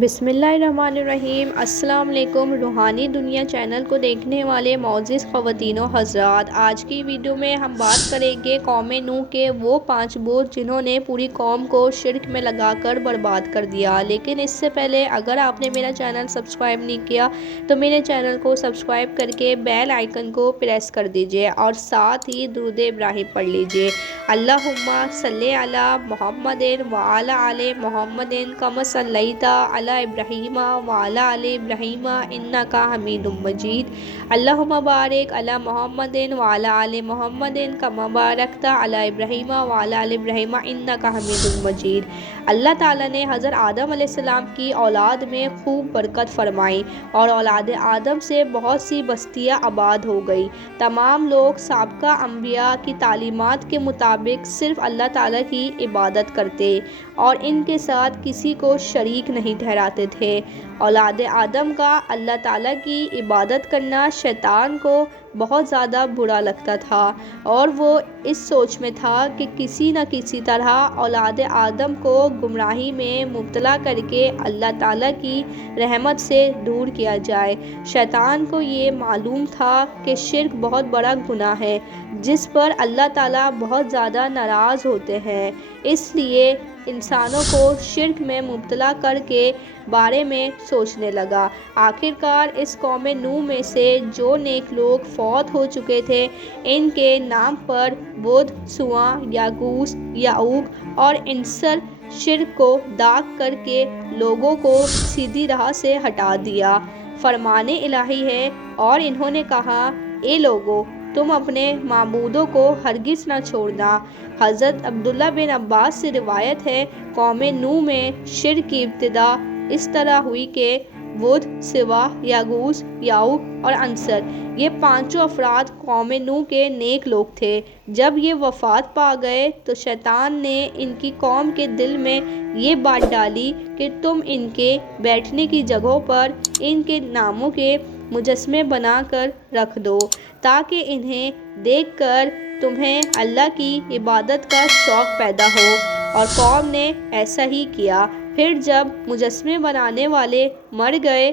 بسم اللہ الرحمن الرحیم۔ السلام علیکم۔ روحانی دنیا چینل کو دیکھنے والے معزز خواتین و حضرات، آج کی ویڈیو میں ہم بات کریں گے قوم نوح کے وہ 5 بت جنہوں نے پوری قوم کو شرک میں لگا کر برباد کر دیا۔ لیکن اس سے پہلے اگر آپ نے میرا چینل سبسکرائب نہیں کیا تو میرے چینل کو سبسکرائب کر کے بیل آئیکن کو پریس کر دیجئے اور ساتھ ہی درود ابراہیم پڑھ لیجئے۔ اللہم صلی علی محمد وعلی آل محمد کما صلیت علی ابراہیم وعلی آل ابراہیم انک حمید مجید۔ اللہم بارک علی محمد وعلی آل محمد کما بارکت علی ابراہیم وعلی آل ابراہیم انک حمید مجید۔ اللہ تعالیٰ نے حضرت آدم علیہ السلام کی اولاد میں خوب برکت فرمائی اور اولاد آدم سے بہت سی بستیاں آباد ہو گئی۔ تمام لوگ سابقہ انبیاء کی تعلیمات کے مطابق صرف اللہ تعالیٰ کی عبادت کرتے اور ان کے ساتھ کسی کو شریک نہیں ٹھہراتے تھے۔ اولاد آدم کا اللہ تعالیٰ کی عبادت کرنا شیطان کو بہت زیادہ برا لگتا تھا اور وہ اس سوچ میں تھا کہ کسی نہ کسی طرح اولاد آدم کو گمراہی میں مبتلا کر کے اللہ تعالیٰ کی رحمت سے دور کیا جائے۔ شیطان کو یہ معلوم تھا کہ شرک بہت بڑا گناہ ہے جس پر اللہ تعالیٰ بہت زیادہ ناراض ہوتے ہیں، اس لیے انسانوں کو شرک میں مبتلا کر کے بارے میں سوچنے لگا۔ آخرکار اس قوم نوح میں سے جو نیک لوگ فوت ہو چکے تھے، ان کے نام پر بدھ، سواں، یاغوث، یعوق اور عنصر شرک کو داغ کر کے لوگوں کو سیدھی راہ سے ہٹا دیا۔ فرمان الہی ہے اور انہوں نے کہا، اے لوگو، تم اپنے معبودوں کو ہرگز نہ چھوڑنا۔ حضرت عبداللہ بن عباس سے روایت ہے، قوم نوح میں شرک کی ابتدا اس طرح ہوئی کہ بدھ، سواع، یاغوث، یعوق اور عنصر یہ 5 افراد قوم نوح کے نیک لوگ تھے۔ جب یہ وفات پا گئے تو شیطان نے ان کی قوم کے دل میں یہ بات ڈالی کہ تم ان کے بیٹھنے کی جگہوں پر ان کے ناموں کے مجسمے بنا کر رکھ دو تاکہ انہیں دیکھ کر تمہیں اللہ کی عبادت کا شوق پیدا ہو، اور قوم نے ایسا ہی کیا۔ پھر جب مجسمے بنانے والے مر گئے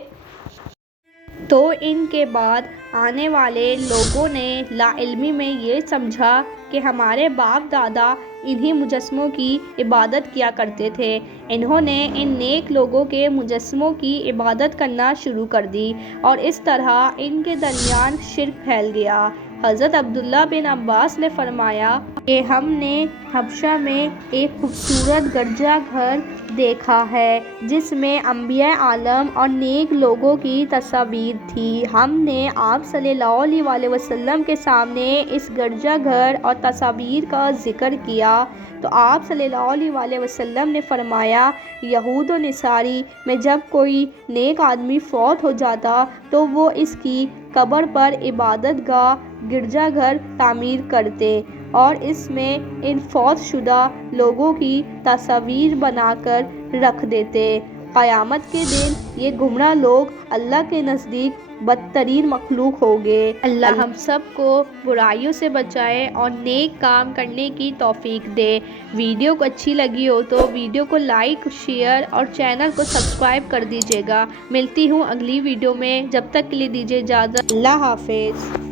تو ان کے بعد آنے والے لوگوں نے لا علمی میں یہ سمجھا کہ ہمارے باپ دادا انہی مجسموں کی عبادت کیا کرتے تھے۔ انہوں نے ان نیک لوگوں کے مجسموں کی عبادت کرنا شروع کر دی اور اس طرح ان کے درمیان شرک پھیل گیا۔ حضرت عبداللہ بن عباس نے فرمایا کہ ہم نے حبشہ میں ایک خوبصورت گرجا گھر دیکھا ہے جس میں انبیاء عالم اور نیک لوگوں کی تصاویر تھی۔ ہم نے آپ صلی اللہ علیہ وسلم کے سامنے اس گرجا گھر اور تصاویر کا ذکر کیا تو آپ صلی اللہ علیہ وسلم نے فرمایا، یہود و نصاری میں جب کوئی نیک آدمی فوت ہو جاتا تو وہ اس کی قبر پر عبادت گاہ گرجا گھر تعمیر کرتے اور اس میں ان فوت شدہ لوگوں کی تصاویر بنا کر رکھ دیتے۔ قیامت کے دن یہ گمراہ لوگ اللہ کے نزدیک بدترین مخلوق ہوگے۔ اللہ ہم سب کو برائیوں سے بچائے اور نیک کام کرنے کی توفیق دے۔ ویڈیو کو اچھی لگی ہو تو ویڈیو کو لائک، شیئر اور چینل کو سبسکرائب کر دیجیے گا۔ ملتی ہوں اگلی ویڈیو میں، جب تک کے لیے دیجیے اجازت۔ اللہ حافظ۔